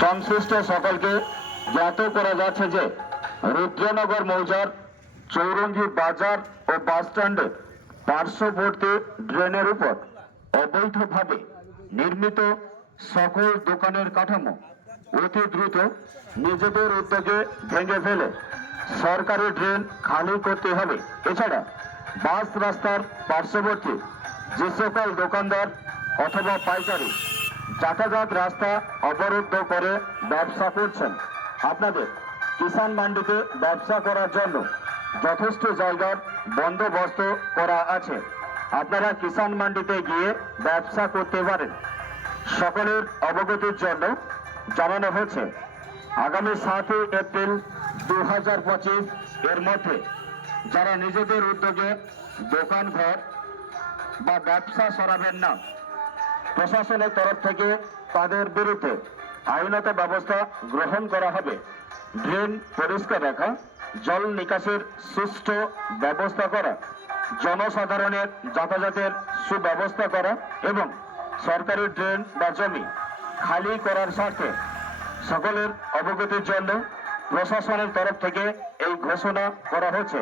সংশ্লিষ্ট সকলকে জ্ঞাত করা যাচ্ছে যে রুদ্রনগর মৌজার চৌরঙ্গি বাজার ও বাস স্ট্যান্ডে পার্শ্ববর্তী ড্রেনের উপর অবৈধভাবে নির্মিত সকল দোকানের কাঠামো অতি দ্রুত নিজেদের উদ্যোগে ভেঙে ফেলে সরকারি ড্রেন খালি করতে হবে। এছাড়া বাস রাস্তার পার্শ্ববর্তী যে সকল দোকানদার অথবা পাইকারি যাতায়াত রাস্তা অবরুদ্ধ করে ব্যবসা করছেন। আপনাদের কিষাণ মান্ডিতে ব্যবসা করার জন্য যথেষ্ট জায়গার বন্দোবস্ত করা আছে। আপনারা কিষাণ মান্ডিতে গিয়ে ব্যবসা করতে পারেন। সকলের অবগতির জন্য জানানো হয়েছে, আগামী সাতই এপ্রিল দু হাজার পঁচিশ এর মধ্যে যারা নিজেদের উদ্যোগে দোকান ঘর বা ব্যবসা সরাবেন না প্রশাসনের তরফ থেকে তাদের বিরুদ্ধে আইনত ব্যবস্থা গ্রহণ করা হবে। ড্রেন পরিষ্কার রাখা, জল নিকাশের সুষ্ঠু ব্যবস্থা করা, জনসাধারণের যাতায়াতের সুব্যবস্থা করা এবং সরকারি ড্রেন বা জমি খালি করার স্বার্থে সকলের অবগতির জন্য প্রশাসনের তরফ থেকে এই ঘোষণা করা হয়েছে